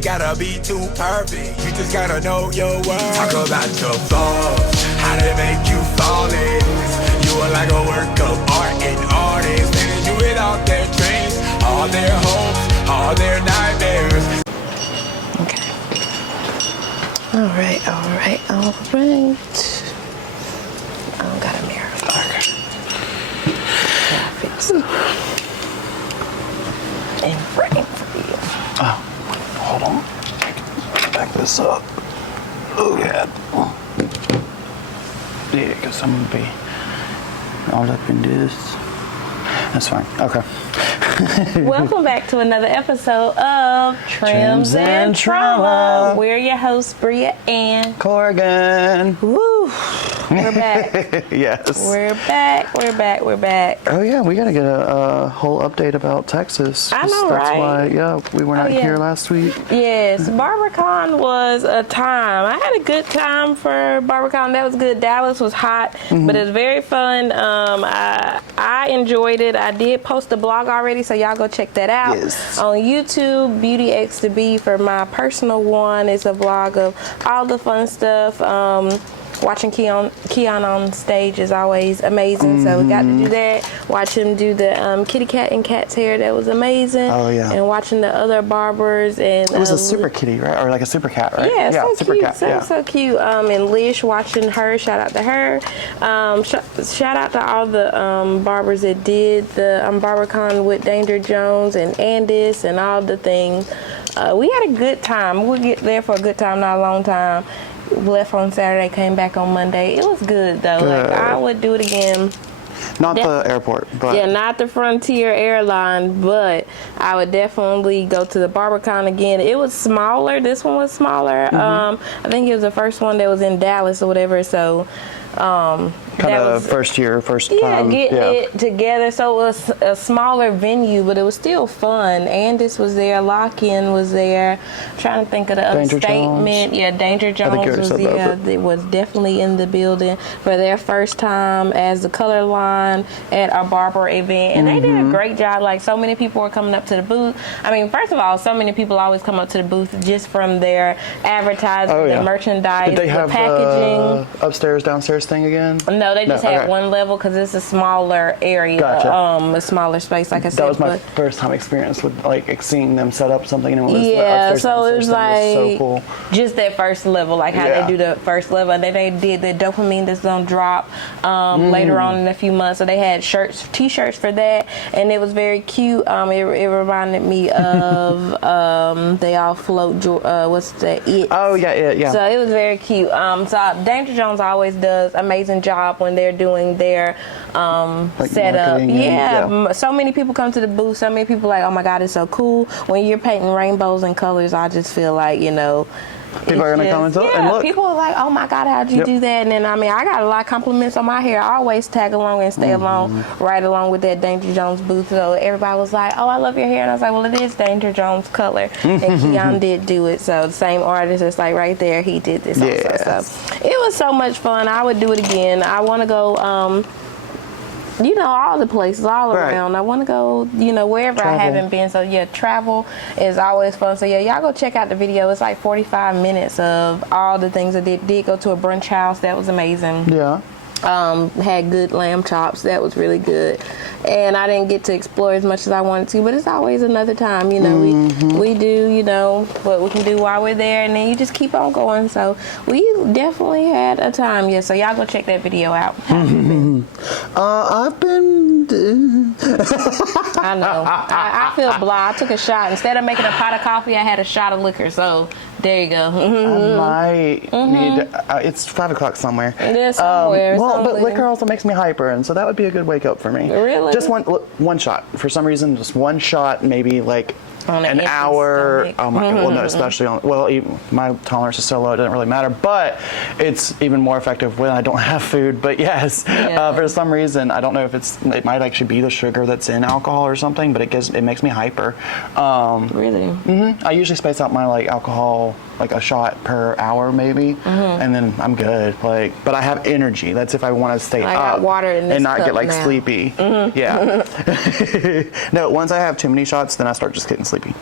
ain't gotta be too perfect. You just gotta know your worth. Talk about your flaws, how they make you flawless. You are like a work of art and artists. They do it off their dreams, all their hopes, all their nightmares. Okay. Alright. I don't got a mirror. Okay. Yeah, fix it. And frame for you. Oh, hold on. Back this up. Oh, yeah. Yeah, because I'm going to be all up in this. That's fine. Okay. Welcome back to another episode of Trims and Trauma. We're your hosts, Bria and Corrigan. Woo. We're back. Yes. We're back. Oh, yeah. We got to get a whole update about Texas. I know, That's right? why, yeah, we were not here last week. Yes. BarberCon was a time. I had a good time for BarberCon. That was good. Dallas was hot, but it was very fun. I enjoyed it. I did post a blog already, so y'all go check that out. Yes. On YouTube, Beauty X to B for my personal one. It's a vlog of all the fun stuff. Watching Keon on stage is always amazing, so we got to do that. Watch him do the kitty cat and cat's hair, that was amazing. Oh, yeah. And watching the other barbers. And it was a super kitty, right? Or like a super cat, right? Yeah, so super cute. Cat. So cute. And Lish, watching her, shout out to her. Shout out to all the barbers that did the BarberCon with Danger Jones and Andis and all the things. We had a good time. We'll get there for a good time, not a long time. Left on Saturday, came back on Monday. It was good though. Like, I would do it again. Not the airport, but yeah, not the Frontier airline, but I would definitely go to the BarberCon again. It was smaller. This one was smaller. I think it was the first one that was in Dallas or whatever. So kind of first time. Getting it together. So it was a smaller venue, but it was still fun. Andis was there, Lock-In was there. I'm trying to think of the other statement. Yeah, Danger Jones was definitely in the building for their first time as the color line at our barber event, and they did a great job. Like, so many people were coming up to the booth. I mean, first of all, so many people always come up to the booth just from their advertising, their merchandise, Did they the have packaging. Upstairs, downstairs thing again? No, they just had one level because it's a smaller area, a smaller space. Like I said, that was my first time experience with like seeing them set up something, and it was so it was like so cool. Just that first level, like how they do the first level, and then they did the dopamine that's gonna drop later on in a few months. So they had t-shirts for that, and it was very cute. It reminded me of They All Float. What's that? Oh yeah. So it was very cute. So Danger Jones always does amazing job when they're doing their setup. So many people come to the booth. So many people like, oh my God, it's so cool. When you're painting rainbows and colors, I just feel like, people are going to come and look. People are like, oh my God, how'd you do that? And then, I mean, I got a lot of compliments on my hair. I always tag along and stay along, right along with that Danger Jones booth. So everybody was like, oh, I love your hair. And I was like, well, it is Danger Jones color. And Keon did do it. So the same artist that's like right there, he did this also. So it was so much fun. I would do it again. I want to go, all the places all around. I want to go, wherever I haven't been. So yeah, travel is always fun. So yeah, y'all go check out the video. It's like 45 minutes of all the things I did go to a brunch house. That was amazing. Yeah. Had good lamb chops. That was really good. And I didn't get to explore as much as I wanted to, but it's always another time. We do, what we can do while we're there, and then you just keep on going. So we definitely had a time. Yeah, so y'all go check that video out. I've been... I know. I feel blah. I took a shot. Instead of making a pot of coffee, I had a shot of liquor. So there you go. I might need... it's 5 o'clock somewhere. It is somewhere. But liquor also makes me hyper, and so that would be a good wake up for me. Really? Just one shot. For some reason, just one shot, maybe like an hour. Stomach. Oh my God. Well, no, especially my tolerance is so low, it doesn't really matter. But it's even more effective when I don't have food. But yes, for some reason, I don't know if it might actually be the sugar that's in alcohol or something, but it makes me hyper. Really? I usually space out my alcohol like a shot per hour maybe, and then I'm good. But I have energy. That's if I want to stay up water in this and not cup get now. sleepy. Yeah. No, once I have too many shots, then I start just getting sleepy.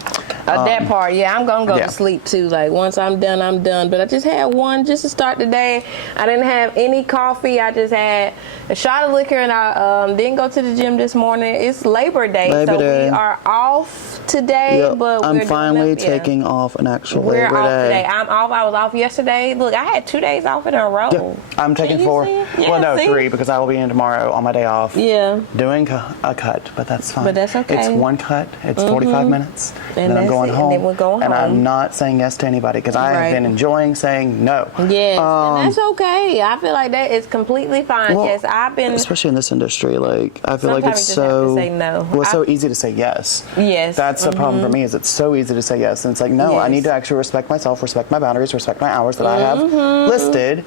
That part, yeah, I'm gonna go to sleep too. Like once I'm done, I'm done. But I just had one just to start the day. I didn't have any coffee. I just had a shot of liquor, and I didn't go to the gym this morning. It's Labor Day, so we are off today. But I'm finally taking off an actual Labor Day. We're off today. I'm off. I was off yesterday. Look, I had 2 days off in a row. Yeah. I'm taking 4. Well, no, 3 because I will be in tomorrow on my day off. Yeah. Doing a cut, but that's fine. But that's okay. It's one cut. It's 45 minutes. And then I'm going home. And then we're going and home. I'm not saying yes to anybody because I have been enjoying saying no. Yes, and that's okay. I feel like that is completely fine. Well, yes, I've been, especially in this industry. Like I feel like it's so. Have to say no. Well, it's so easy to say yes. Yes, that's the problem for me. Is it's so easy to say yes, and it's like no. I need to actually respect myself, respect my boundaries, respect my hours that I have listed,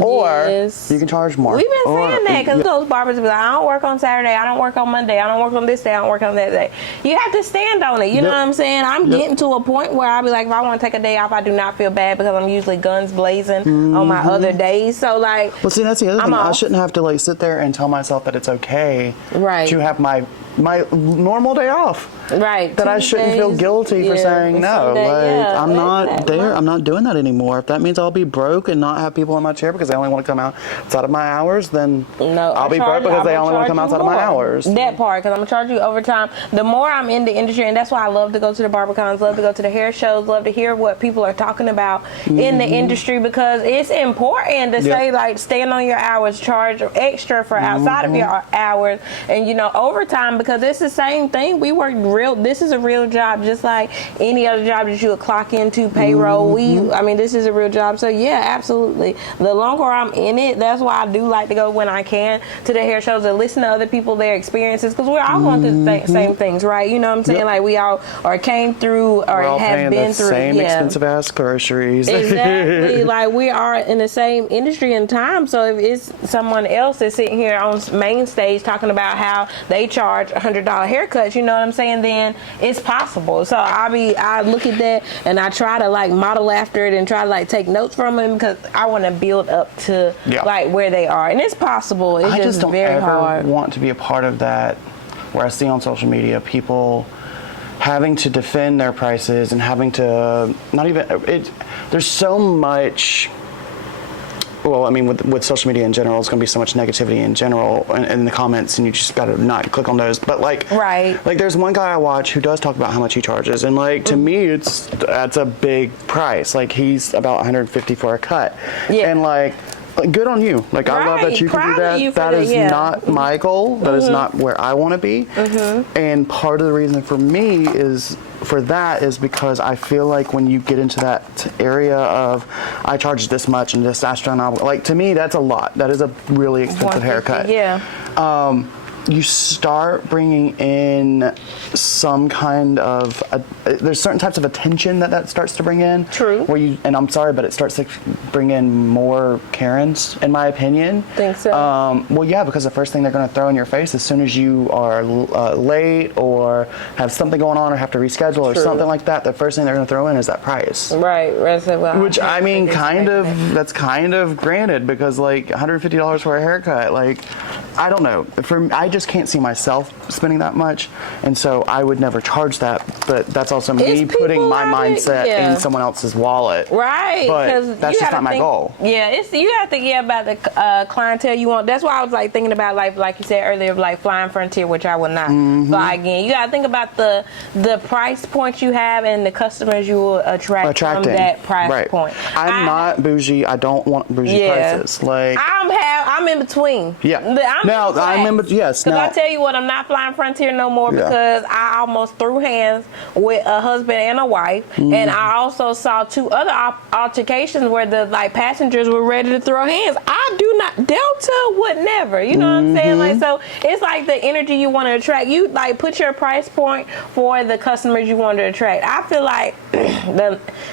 or you can charge more. We've been saying that because those barbers be like, I don't work on Saturday, I don't work on Monday, I don't work on this day, I don't work on that day. You have to stand on it. You know what I'm saying? I'm getting to a point where I'll be like, if I want to take a day off, I do not feel bad because I'm usually guns blazing on my other days. So like, well, see, that's the other thing. I shouldn't have to like sit there and tell myself that it's okay to have my normal day off. Right. That I shouldn't feel guilty for saying no. Like I'm not there. I'm not doing that anymore. If that means I'll be broke and not have people in my chair because they only want to come outside of my hours, then I'll be broke because they only want to come outside of my hours. That part, because I'm gonna charge you overtime. The more I'm in the industry, and that's why I love to go to the BarberCons, love to go to the hair shows, love to hear what people are talking about in the industry, because it's important to say like stand on your hours, charge extra for outside of your hours, and overtime, because it's the same thing. We work this is a real job, just like any other job that you would clock into, payroll. This is a real job. So yeah, absolutely. The longer I'm in it, that's why I do like to go when I can to the hair shows and listen to other people, their experiences, because we're all going through the same things, right? You know what I'm saying? Like we all came through or have been through same expensive ass groceries. Exactly. Like we are in the same industry and time. So if it's someone else that's sitting here on main stage talking about how they charge $100 haircuts, you know what I'm saying? Then it's possible. So I look at that and I try to like model after it and try to like take notes from them, because I want to build up to like where they are, and it's possible. It's just don't very ever hard. Want to be a part of that, where I see on social media people having to defend their prices and having to there's so much. Well, I mean, with social media in general, it's going to be so much negativity in general in the comments, and you just got to not click on those. But like there's one guy I watch who does talk about how much he charges, and like to me, that's a big price. Like he's about $150 for a cut, and like good on you. Like I love that you can do that. That is not my goal. That is not where I want to be. And part of the reason for me is because I feel like when you get into that area of I charge this much and this astronomical, like to me that's a lot. That is a really expensive haircut. You start bringing in some kind of there's certain types of attention that starts to bring in. True. And I'm sorry, but it starts to bring in more Karens, in my opinion. Think so? Well, yeah, because the first thing they're going to throw in your face as soon as you are late or have something going on or have to reschedule or something like that, the first thing they're going to throw in is that price. Right. Which I mean, that's kind of granted, because like $150 for a haircut, like I don't know. I just can't see myself spending that much, and so I would never charge that. But that's also me putting my mindset in someone else's wallet. Right. But that's just not my goal. Yeah, you have to think about the clientele you want. That's why I was like thinking about like you said earlier, like flying frontier, which I would not fly again. You got to think about the price point you have and the customers you will attract from that price point. I'm not bougie. I don't want bougie prices. Like I'm in between. Yeah. Because I tell you what, I'm not flying Frontier no more because I almost threw hands with a husband and a wife, and I also saw 2 other altercations where the passengers were ready to throw hands. I do not. Delta would never. You know what I'm saying? Like, so it's like the energy you want to attract. You like put your price point for the customers you want to attract. I feel like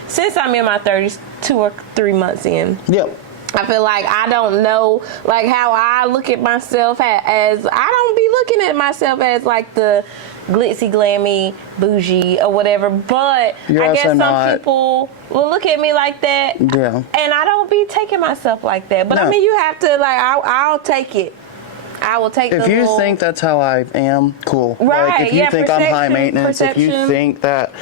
since I'm in my 30s, 2 or 3 months in. Yep. I feel like I don't know, like how I look at myself as I don't be looking at myself as like the glitzy, glammy, bougie or whatever. But I guess some people will look at me like that. Yeah. And I don't be taking myself like that. But I mean, you have to I'll take it. I will take if you think that's how I am, cool. Right. Like if you think I'm high maintenance, if you think that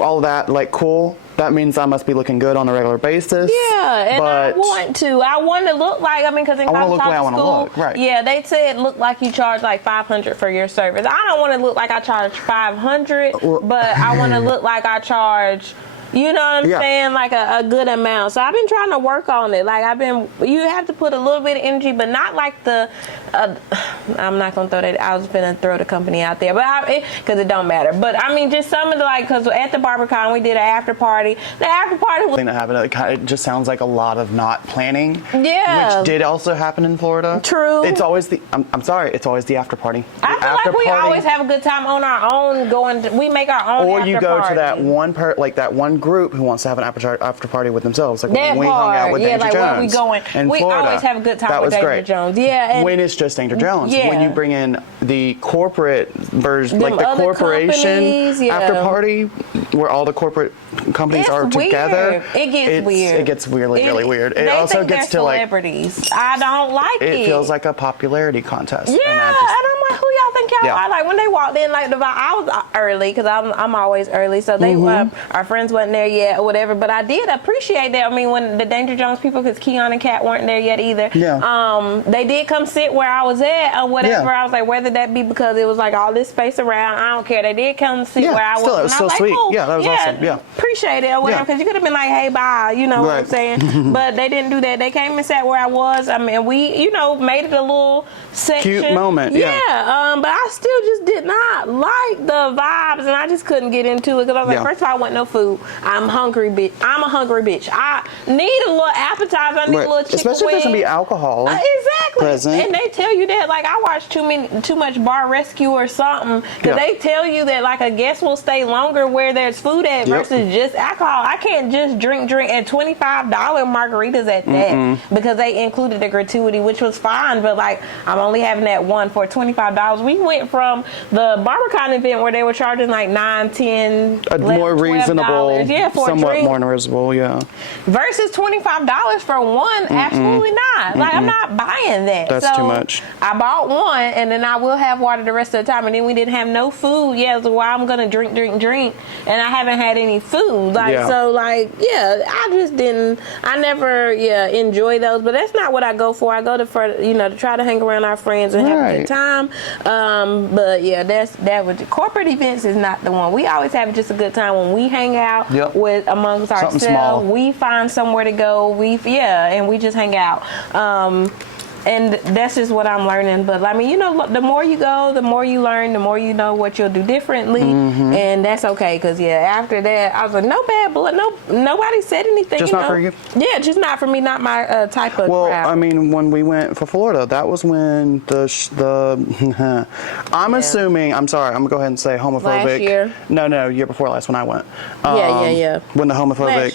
all that, like, cool. That means I must be looking good on a regular basis. Yeah, and I want to. I want to look like, I mean, because in college school, right. Yeah, they said look like you charge like $500 for your service. I don't want to look like I charge $500, but I want to look like I charge, you know what I'm saying, like a good amount. So I've been trying to work on it. Like you have to put a little bit of energy, but not like I'm not going to throw that, I was going to throw the company out there, but because it don't matter. But I mean, just some of the, like, because at the BarberCon, we did an after party. The after party was... thing that happened, it just sounds like a lot of not planning. Yeah. Which did also happen in Florida. True. It's always I'm sorry, it's always the after party. I feel like we always have a good time on our own, we make our own or after you go party. to that one that one group who wants to have an after party with themselves. Like that when we hung out with Danger like Jones where we going? We Florida, always have a good time that with was Danger great. Jones. Yeah. And when it's just Danger Jones. Yeah. When you bring in the corporate version, Them like the other corporation companies, after party, where all the corporate companies are together. It gets weird. It gets really weird. It also gets to like celebrities. I don't like it. It feels like a popularity contest. Yeah, and I'm like, who y'all think y'all are? Like when they walked in, like I was early because I'm always early, so they our friends wasn't there yet or whatever. But I did appreciate that. I mean, when the Danger Jones people, because Keon and Kat weren't there yet either. Yeah. They did come sit where I was at or whatever. Yeah. I was like, whether that be because it was like all this space around, I don't care. They did come sit where I was. It was still sweet. Cool. Yeah, that was awesome. Yeah. Appreciate it or whatever, because you could have been like, hey, bye, you know what I'm saying? But they didn't do that. They came and sat where I was. I mean, we, made it a little section. Cute moment. Yeah. But I still just did not like the vibes, and I just couldn't get into it because I was like, first of all, I want no food. I'm hungry, bitch. I'm a hungry bitch. I need a little appetizer. I need a little chicken especially if there's gonna be alcohol. Exactly. Present. And they tell you that, like, I watched too much Bar Rescue or something, because they tell you that, like, a guest will stay longer where there's food at versus just alcohol. I can't just drink and $25 margaritas at that because they included the gratuity, which was fine, but like I'm only having that one for $25. We went from the BarberCon event where they were charging like $9, $10, $11, more reasonable, for somewhat a drink, more reasonable, versus $25 for one. Absolutely not. Like I'm not buying that. That's too much. I bought one, and then I will have water the rest of the time, and then we didn't have no food. Yeah, so why I'm gonna drink, and I haven't had any food. Like so, like I just didn't. I never enjoy those, but that's not what I go for. I go to to try to hang around our friends and have a good time. But that would corporate events is not the one. We always have just a good time when we hang out with amongst ourselves. Small. We find somewhere to go. And we just hang out. And that's just what I'm learning. But I mean, the more you go, the more you learn, the more you know what you'll do differently, and that's okay. Because after that, I was like, no bad blood, nobody said anything. Just not for you. Yeah, just not for me, not my type of. Well, crowd. I mean, when we went for Florida, that was when I'm assuming. I'm sorry. I'm gonna go ahead and say homophobic. Last year. No, year before last when I went. Yeah. When the homophobic.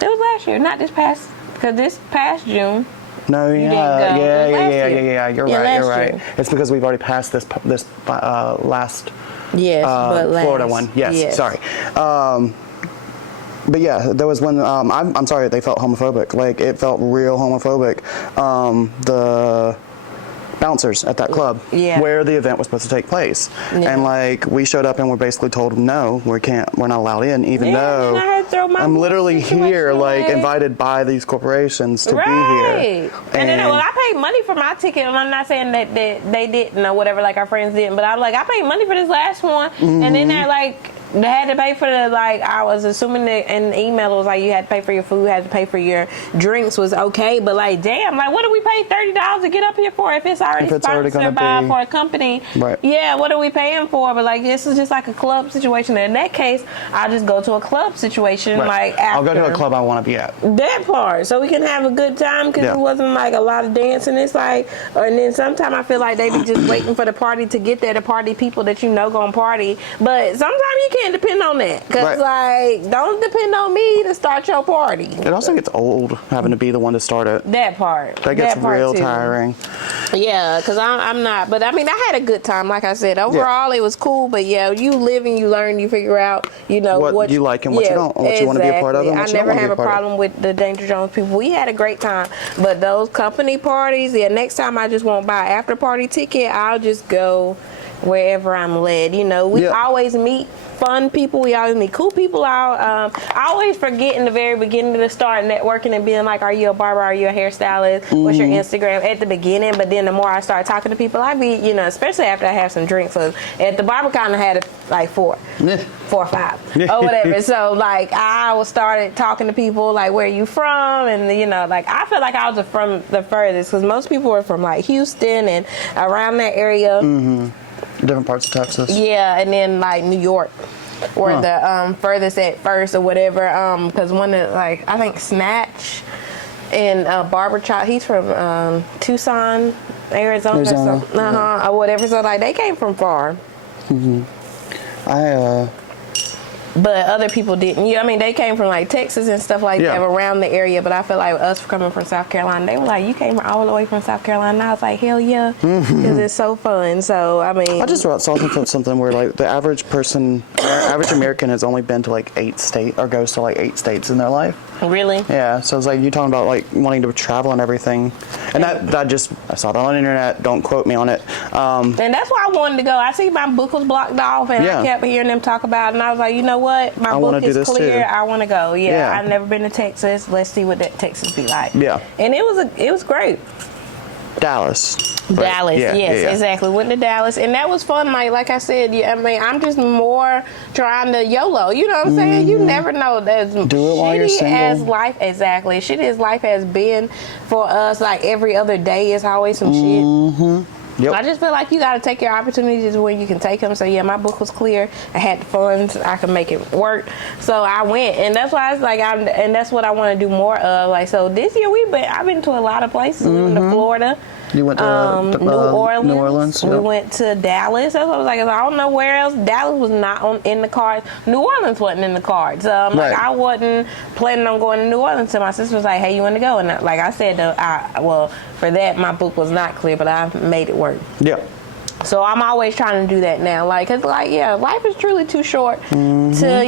That was last year, not this past. Because this past June. No, yeah. You're right. Year. It's because we've already passed this last Florida one. Yes. Sorry. But yeah, there was when I'm sorry they felt homophobic. Like it felt real homophobic. The bouncers at that club where the event was supposed to take place, and like we showed up and we're basically told no, we're not allowed in, even though I'm literally here like invited by these corporations to be here. And then I paid money for my ticket, and I'm not saying that they didn't or whatever, like our friends didn't, but I'm like, I paid money for this last one, and then they're like, they had to pay for I was assuming that in the email it was like you had to pay for your food, had to pay for your drinks was okay, but like damn, like what do we pay $30 to get up here for if it's already sponsored for a company? Right. Yeah, what are we paying for? But like this is just like a club situation. In that case, I'll just go to a club situation like after. I'll go to a club I want to be at. That part, so we can have a good time because it wasn't like a lot of dancing. It's like, and then sometimes I feel like they be just waiting for the party to get there, the party people that gonna party. But sometimes you can't depend on that because like don't depend on me to start your party. It also gets old having to be the one to start it. That part. That gets real tiring. Yeah, because I'm not. But I mean, I had a good time. Like I said, overall it was cool. But you live and you learn, you figure out, what you like and what you don't, what you want to be a part of. And what I never have a problem with the Danger Jones people. We had a great time. But those company parties, next time I just won't buy an after party ticket. I'll just go wherever I'm led. You know, we always meet fun people. We always meet cool people out. I always forget in the very beginning to start networking and being like, are you a barber? Are you a hairstylist? What's your Instagram? At the beginning, but then the more I start talking to people, I be, you know, especially after I have some drinks. So at the barber kind of had like 4 or 5 or whatever. So like I started talking to people like, where are you from? And you know, like I feel like I was from the furthest because most people were from like Houston and around that area. Different parts of Texas. Yeah, and then like New York were the furthest at first or whatever. Because one of like I think Snatch and Barber Chop, he's from Tucson, Arizona. Or whatever. So like they came from far. But other people didn't. Yeah, I mean, they came from like Texas and stuff like that around the area. But I feel like us coming from South Carolina, they were like, you came all the way from South Carolina. And I was like, hell yeah, because it's so fun. So I mean, I just saw something where like the average person, average American has only been to like 8 states or goes to like 8 states in their life. Really? Yeah. So it's like you talking about like wanting to travel and everything, and I saw that on the internet. Don't quote me on it. And that's why I wanted to go. I see my book was blocked off, and I kept hearing them talk about it, and I was like, you know what? My book is clear. Too. I want to go. Yeah, I've never been to Texas. Let's see what that Texas be like. Yeah. And it was great. Dallas. Dallas, yes, exactly. Went to Dallas, and that was fun. Like I said, I mean, I'm just more trying to YOLO. You know what I'm saying? You never know. That's do it while you're single. As life, exactly. Shitty as life has been for us. Like every other day is always some shit. Yep. So I just feel like you got to take your opportunities when you can take them. So yeah, my book was clear. I had the funds. I could make it work. So I went, and that's why it's like and that's what I want to do more of. Like so, this year I've been to a lot of places. We went to Florida. You went to New Orleans. New Orleans. We went to Dallas. That's what I was like. I don't know where else. Dallas was not in the cards. New Orleans wasn't in the cards. Like I wasn't planning on going to New Orleans. So my sister was like, "Hey, you want to go?" And like I said, well, for that my book was not clear, but I made it work. Yeah. So I'm always trying to do that now. Like, cause like life is truly too short to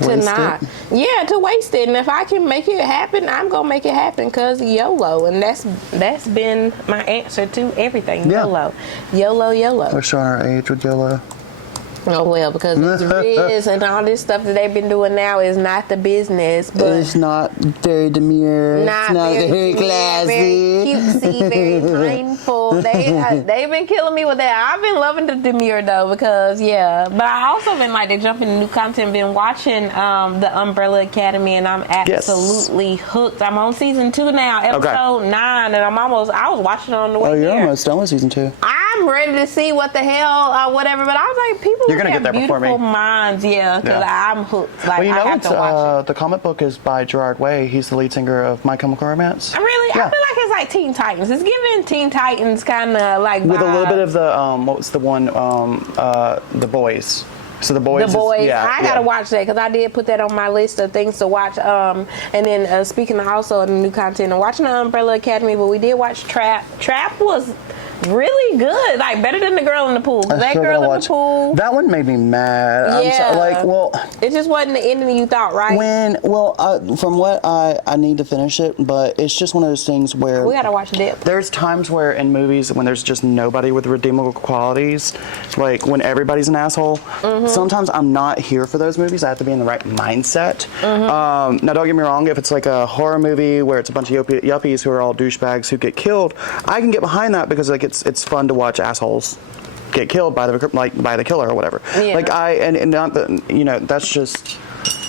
to waste it. And if I can make it happen, I'm gonna make it happen, cause YOLO. And that's been my answer to everything. YOLO. We're showing our age with YOLO. Oh well, because it's Riz and all this stuff that they've been doing now is not the business. But it's not very demure. It's not very classy. Very cutesy, very mindful. They've been killing me with that. I've been loving the demure though, because but I also been like to jump into new content. Been watching the Umbrella Academy, and I'm absolutely hooked. I'm on season 2 now, episode 9, and I was watching it on the way here. Oh, you're almost done with season 2. I'm ready to see what the hell, whatever. But I was like, people You're gonna get there before me. Beautiful minds, because I'm hooked. Like, well, you know, I have to watch it. The comic book is by Gerard Way. He's the lead singer of My Chemical Romance. Really? Yeah. I feel like it's like Teen Titans. It's giving Teen Titans kind of like with a little bit of the what was the one The Boys. So The Boys. I gotta watch that, because I did put that on my list of things to watch. And then speaking of also the new content, I'm watching the Umbrella Academy, but we did watch Trap. Trap was really good, like better than The Girl in the Pool. That Girl in the Pool, that one made me mad. it just wasn't the ending you thought, right? From what I need to finish it, but it's just one of those things where we gotta watch Dip. There's times where in movies when there's just nobody with redeemable qualities, like when everybody's an asshole. Sometimes I'm not here for those movies. I have to be in the right mindset. Now, don't get me wrong. If it's like a horror movie where it's a bunch of yuppies who are all douchebags who get killed, I can get behind that, because like it's fun to watch assholes get killed by the killer or whatever. Like and not that, that's just,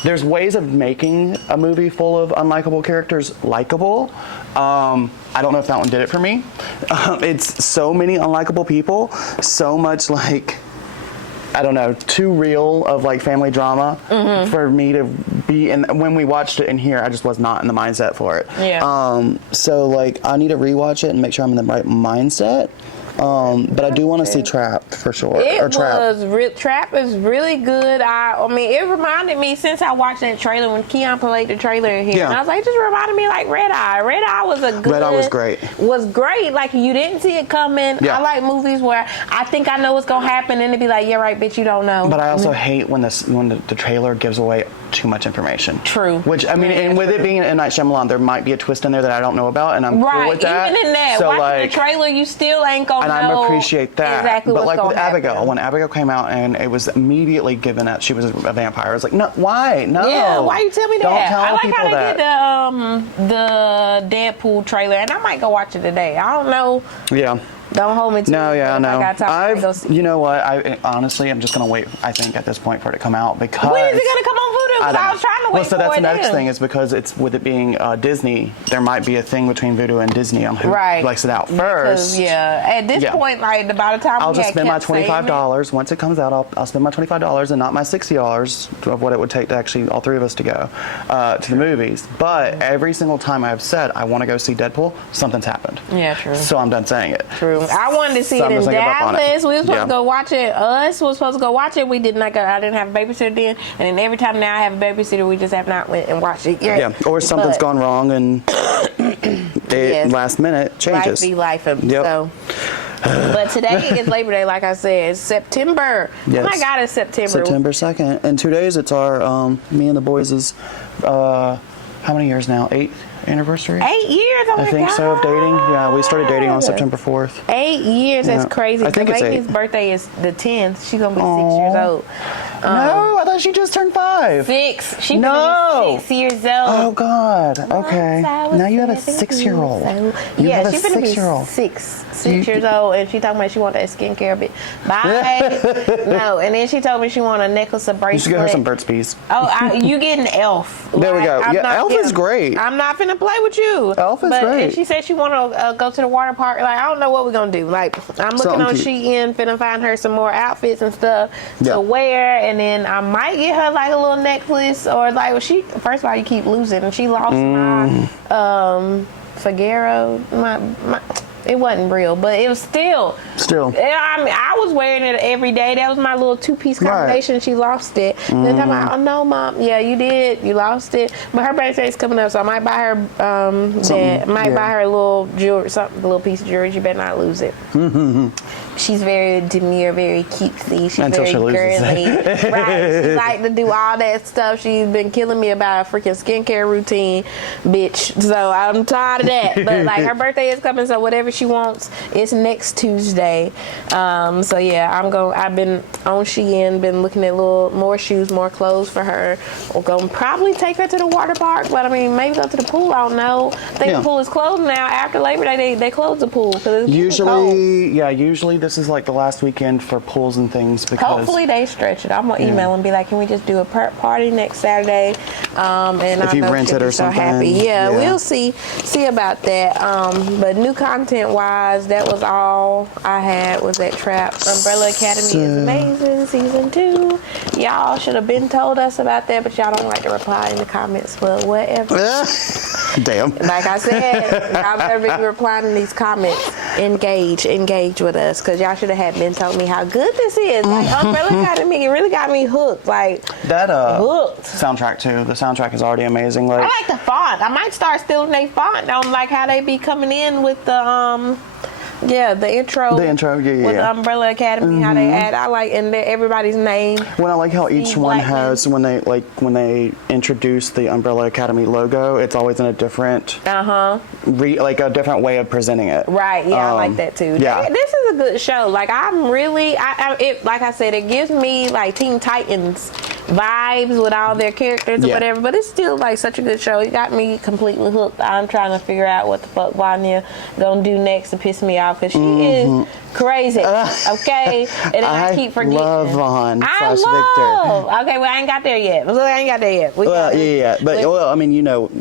there's ways of making a movie full of unlikable characters likable. I don't know if that one did it for me. It's so many unlikable people, so much like, I don't know, too real of like family drama for me to be in. When we watched it in here, I just was not in the mindset for it. So like I need to rewatch it and make sure I'm in the right mindset. But I do want to see Trapped for sure. Trap is really good. I mean, it reminded me, since I watched that trailer when Keon played the trailer in here, and I was like, it just reminded me like Red Eye. Red Eye was great. Was great. Like, you didn't see it coming. I like movies where I think I know what's gonna happen, and it'd be like, yeah, right, bitch, you don't know. But I also hate when the trailer gives away too much information. True. Which, I mean, and with it being M. Night Shyamalan, there might be a twist in there that I don't know about, and I'm cool with that. Even in that, watching the trailer, you still ain't gonna and I appreciate that. Exactly. But what's like with gonna Abigail, happen. when Abigail came out and it was immediately given that she was a vampire, I was like, no, why? No. Yeah, why you tell me that? Don't tell I like people how that. they did the Deadpool trailer, and I might go watch it today. I don't know. Yeah. Don't hold me to No, it. yeah, no. I got time to go see. You know what? I honestly, I'm just gonna wait. I think at this point for it to come out because. When is it gonna come on Voodoo? Because I was trying to wait so for that's it. the next thing is because it's with it being Disney, there might be a thing between Voodoo and Disney on who likes it out first. Because, at this point, like by the time I'll we just had spend my kept saying $25 once it comes out. I'll spend my $25 and not my $60 of what it would take to actually all three of us to go to the movies. But every single time I've said I want to go see Deadpool, something's happened. Yeah, true. So I'm done saying it. True. I wanted to see it in Dallas. We were supposed to go watch it. Us was supposed to go watch it. We did not go. I didn't have a babysitter then, and then every time now I have a babysitter, we just have not went and watched it. Yeah, or something's gone wrong and last minute changes. Life be life. Yep. So. But today is Labor Day, like I said. It's September. Yes. Oh my God, it's September. September 2nd. In 2 days, it's our, me and the boys' how many years now? 8th anniversary? 8 years, oh my God. I think so, of dating. Yeah, we started dating on September 4th. 8 years, that's crazy. I think it's 8. Baby's birthday is the 10th. She's going to be 6 years old. No, I thought she just turned 5. 6. She's going to be 6 years old. Oh, God. Okay. Now you have a 6-year-old. Yeah, she's going to be 6 years old, and she talking about she want that skincare bit. Bye. No, and then she told me she want a necklace, a bracelet. You should get her some Burt's Bees. Oh, you getting Elf. There we go. Yeah, Elf is great. I'm not finna play with you. Elf is great. And she said she want to go to the water park. Like, I don't know what we're going to do. Like, I'm looking on Shein, finna find her some more outfits and stuff to wear, and then I might get her like a little necklace, or like, well, first of all, you keep losing, and she lost my Figuero, it wasn't real, but it was still. I mean, I was wearing it every day. That was my little 2-piece combination. Right. She lost it. Then I'm like, oh no, Mom. Yeah, you did. You lost it. But her birthday's coming up, so I might buy her buy her a little jewelry, a little piece of jewelry. She better not lose it. She's very demure, very cutesy. She's Until very girly. Right. She like to do all that stuff. She's been killing me about a freaking skincare routine, bitch. So I'm tired of that. But like, her birthday is coming, so whatever she wants, it's next Tuesday. So yeah, I've been on Shein, been looking at little more shoes, more clothes for her. We're gonna probably take her to the water park, but I mean, maybe go to the pool. I don't know. I think the pool is closed now. After Labor Day, they close the pool because it's usually this is like the last weekend for pools and things. Because hopefully they stretch it. I'm gonna email and be like, can we just do a party next Saturday? And if you rent it or something. So happy. Yeah, we'll see about that. But new content wise, that was all I had was that trap. Umbrella Academy is amazing. Season 2. Y'all should have been told us about that, but y'all don't like to reply in the comments. But whatever. Damn. Like I said, y'all better be replying in these comments. Engage with us, because y'all should have been told me how good this is. Like, Umbrella Academy, it really got me hooked. Like, that hooked. Soundtrack too. The soundtrack is already amazing. Like, I like the font. I might start stealing their font. I don't like how they be coming in with the the intro. The intro, with Umbrella Academy, how they add. I like, and everybody's name. Well, I like how each one has, when they introduce the Umbrella Academy logo, it's always in a different like a different way of presenting it. Right. Yeah, I like that too. Yeah. This is a good show. Like, I'm really, like I said, it gives me like Teen Titans vibes with all their characters or whatever, but it's still like such a good show. It got me completely hooked. I'm trying to figure out what the fuck Vanya gonna do next to piss me off, because she is crazy. Okay, and then I keep forgetting. Love Vaughn I love. Victor. Okay, well, I ain't got there yet. But I mean,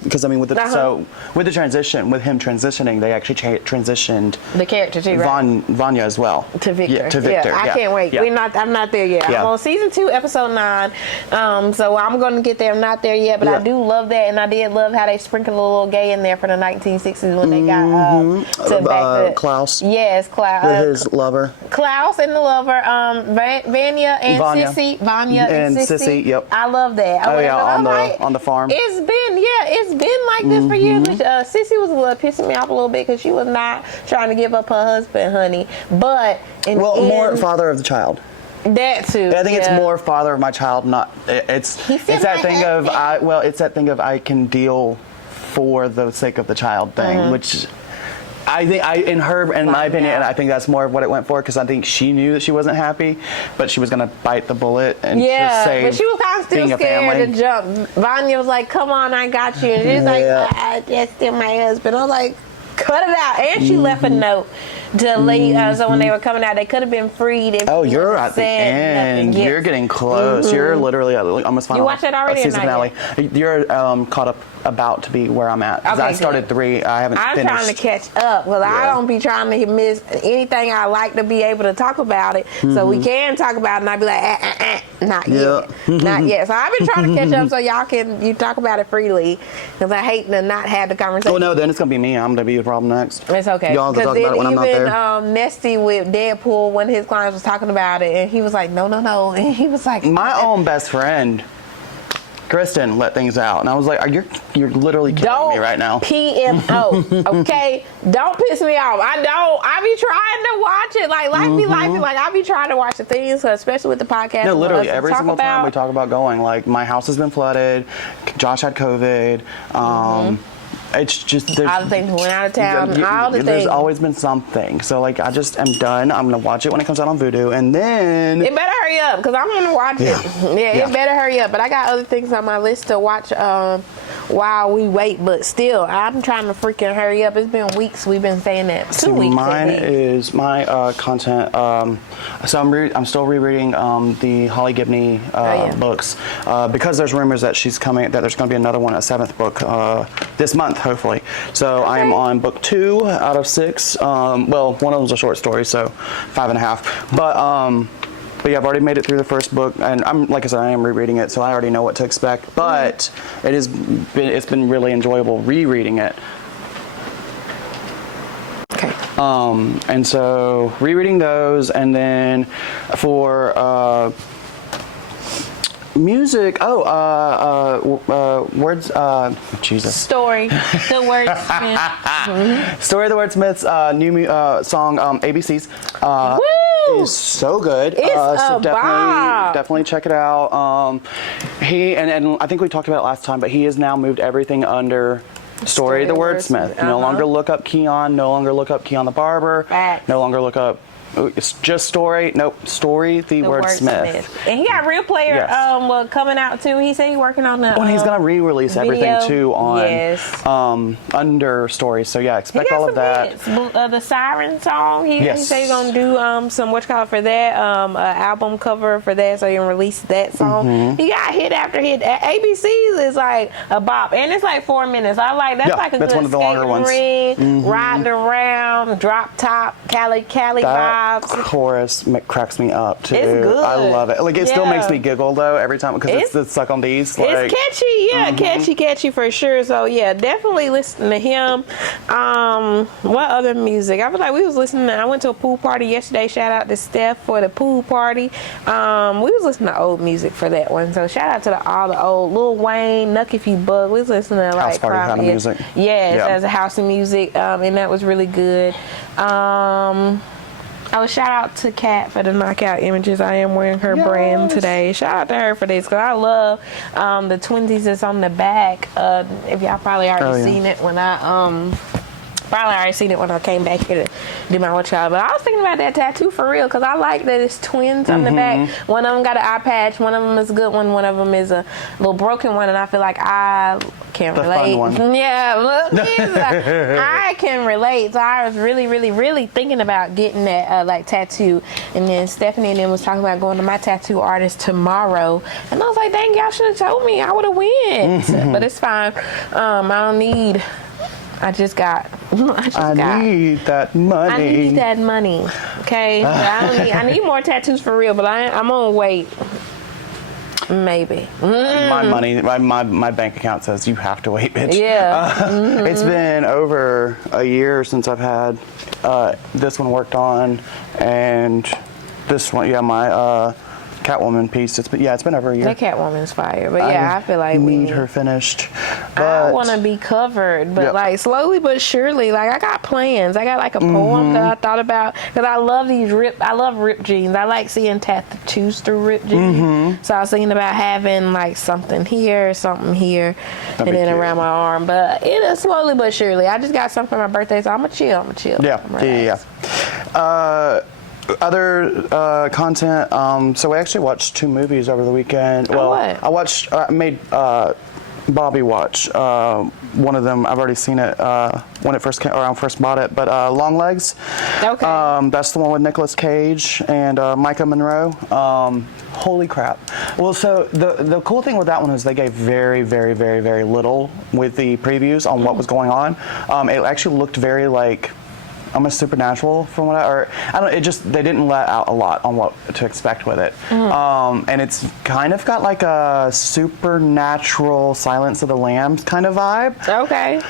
because I mean, with the with the transition, with him transitioning, they actually transitioned the character too, right? Vanya as well to Victor. Yeah, to Victor. I can't wait. Yeah. I'm not there yet. I'm on season 2, episode 9. So I'm going to get there. I'm not there yet, but I do love that, and I did love how they sprinkled a little gay in there for the 1960s when they got Klaus. Yes, Klaus. His lover. Klaus and the lover. Vanya and Sissy. Vanya and Sissy. Yep. I love that. On the farm. It's been like this for years. Sissy was a little pissing me off a little bit because she was not trying to give up her husband, honey. But more father of the child. That too. I think it's more father of my child. Not it's that thing of it's that thing of I can deal for the sake of the child thing, which I think in my opinion, I think that's more of what it went for, because I think she knew that she wasn't happy, but she was gonna bite the bullet and just say, but she was kind of still scared to jump. Vanya was like, "Come on, I got you," and she's like, "That's still my husband." I was like, "Cut it out!" And she left a note to leave, so when they were coming out, they could have been freed. If you're at the end. You're getting close. You're literally at almost final. You watched that already? Season finale. You're caught up, about to be where I'm at. Because I started 3. I haven't finished. I'm trying to catch up, because I don't be trying to miss anything. I like to be able to talk about it, so we can talk about it, and I be like, not yet, not yet. So I've been trying to catch up so you talk about it freely, because I hate to not have the conversation. Oh no, then it's gonna be me. I'm gonna be the problem next. It's okay. Y'all can talk about it when I'm not there. Nesty with Deadpool, one of his clients was talking about it, and he was like, no, and he was like, my own best friend Kristen let things out, and I was like, you're literally killing me right now. PMO, okay? Don't piss me off. I be trying to watch it. Like, life be life. Like, I be trying to watch the things, especially with the podcast. No, literally, every single time we talk about going, like, my house has been flooded, Josh had COVID, it's just all the things went out of town. All the things. There's always been something. So like I just am done. I'm gonna watch it when it comes out on Vudu, and then it better hurry up, because I'm gonna watch it. It better hurry up. But I got other things on my list to watch while we wait. But still, I'm trying to freaking hurry up. It's been weeks. We've been saying that. 2 weeks. Mine is my content. So I'm still rereading the Holly Gibney books because there's rumors that she's coming. That there's going to be another one, a 7th book this month, hopefully. So I am on book 2 out of 6. Well, one of them's a short story, so 5.5. But yeah, I've already made it through the first book, and like I said, I am rereading it, so I already know what to expect. But it's been really enjoyable rereading it. Okay. And so rereading those, and then for music, words, Jesus. Story, the Wordsmith. Story of the Wordsmith's new song, ABCs. Woo! Is so good. It's so definitely check it out. He and I think we talked about it last time, but he has now moved everything under Story of the Wordsmith. No longer look up Keon. No longer look up Keon the Barber. No longer look up. It's just Story. Nope. Story the Wordsmith. And he got Real Player coming out too. He said he's working on the. Well, he's gonna re-release everything too on under Story. So yeah, expect all of that. The Siren song. He said he's gonna do some for that album cover for that, so he can release that song. He got hit after hit. ABCs is like a bop, and it's like 4 minutes. I like that's like a good one of the longer ones. Riding around, drop top, Cali vibe. Chorus cracks me up too. It's good. I love it. Like it still makes me giggle though every time, because it's the Suck on These. Like, it's catchy, catchy for sure. So yeah, definitely listen to him. What other music? I feel like we was listening. I went to a pool party yesterday. Shout out to Steph for the pool party. We was listening to old music for that one. So shout out to all the old Lil Wayne, Nuck If You Bug. We was listening to like house party kind of music. Yes, as a house of music, and that was really good. I would shout out to Kat for the knockout images. I am wearing her brand today. Shout out to her for this, because I love the twinsies that's on the back. If y'all probably already seen it when I came back here to do my workout. But I was thinking about that tattoo for real, because I like that it's twins on the back. One of them got an eye patch. One of them is a good one. One of them is a little broken one. And I feel like I can relate. Fun one. Yeah, look, I can relate. So I was really, really, really thinking about getting that tattoo. And then Stephanie and them was talking about going to my tattoo artist tomorrow. And I was like, dang, y'all should have told me. I would have went. But it's fine. I don't need. I need that money. I need that money. Okay, I need more tattoos for real, but I'm gonna wait. Maybe. My money, my bank account says you have to wait, bitch. Yeah. It's been over a year since I've had this one worked on, and this one, my Catwoman piece. It's been over a year. That Catwoman's fire, but yeah, I feel like we need her finished. But I want to be covered, but like slowly but surely. Like I got plans. I got like a poem that I thought about because I love I love ripped jeans. I like seeing tattoos through ripped jeans. So I was thinking about having like something here, and then around my arm. But it is slowly but surely. I just got something for my birthday, so I'm gonna chill. Yeah. Other content. So we actually watched 2 movies over the weekend. Well, what? I watched. Made Bobby watch one of them. I've already seen it when it first came, or I first bought it. But Long Legs. Okay. That's the one with Nicolas Cage and Micah Monroe. Holy crap. Well, so the cool thing with that one is they gave very, very, very, very little with the previews on what was going on. It actually looked very like almost supernatural from what they didn't let out a lot on what to expect with it. And it's kind of got like a supernatural Silence of the Lambs kind of vibe. Okay.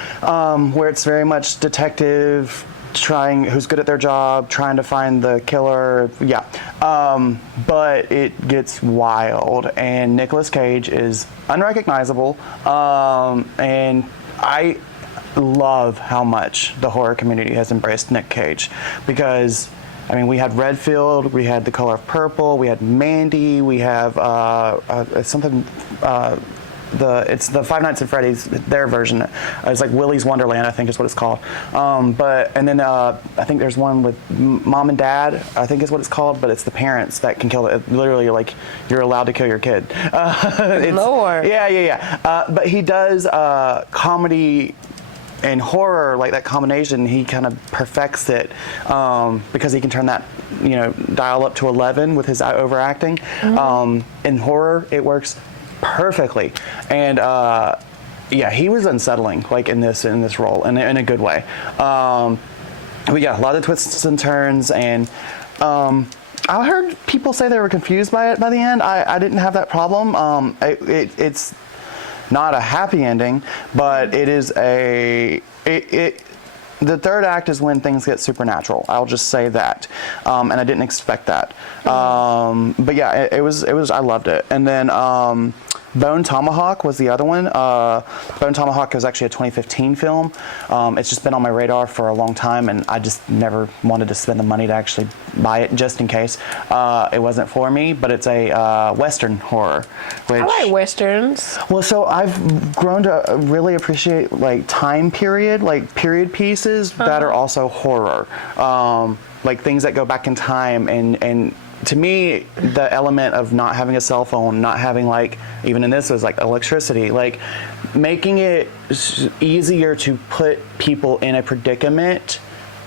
Where it's very much detective, who's good at their job, trying to find the killer. But it gets wild, and Nicolas Cage is unrecognizable, and I love how much the horror community has embraced Nick Cage, because I mean, we had Redfield, we had The Color of Purple, we had Mandy, we have it's the Five Nights at Freddy's, their version. It's like Willy's Wonderland, I think is what it's called. And then I think there's one with Mom and Dad, I think is what it's called, but it's the parents that can kill it. Literally, like, you're allowed to kill your kid. Lord. Yeah. But he does comedy and horror, like that combination. He kind of perfects it because he can turn that, dial up to 11 with his overacting. In horror, it works perfectly, and he was unsettling, like in this role, in a good way. But yeah, a lot of twists and turns, and I heard people say they were confused by it by the end. I didn't have that problem. It's not a happy ending, but it is the third act is when things get supernatural. I'll just say that, and I didn't expect that. But yeah, it was. I loved it. And then Bone Tomahawk was the other one. Bone Tomahawk was actually a 2015 film. It's just been on my radar for a long time, and I just never wanted to spend the money to actually buy it, just in case. It wasn't for me, but it's a Western horror. Which, I like Westerns. Well, so I've grown to really appreciate like time period, like period pieces that are also horror. Like things that go back in time, and to me, the element of not having a cell phone, not having, like, even in this was like electricity, like making it easier to put people in a predicament,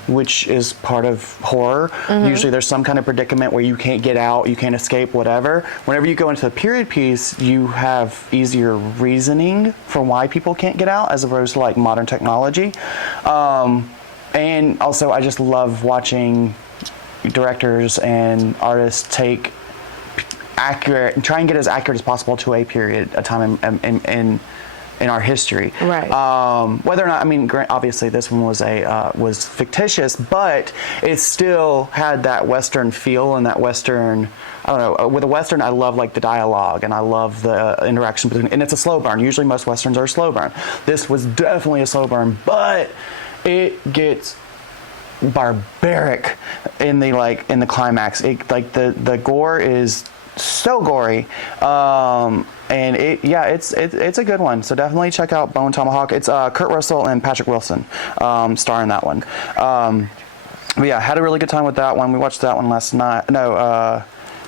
which is part of horror. Usually there's some kind of predicament where you can't get out, you can't escape, whatever. Whenever you go into the period piece, you have easier reasoning for why people can't get out, as opposed to like modern technology. And also, I just love watching directors and artists take accurate and try and get as accurate as possible to a period, a time in our history. Right. Whether or not, I mean, obviously this one was fictitious, but it still had that Western feel and that Western. I don't know. With a Western, I love like the dialogue, and I love the interaction between. And it's a slow burn. Usually, most Westerns are a slow burn. This was definitely a slow burn, but it gets barbaric in the climax. The gore is so gory, and it's a good one. So definitely check out Bone Tomahawk. It's Kurt Russell and Patrick Wilson star in that one. But yeah, had a really good time with that one. We watched that one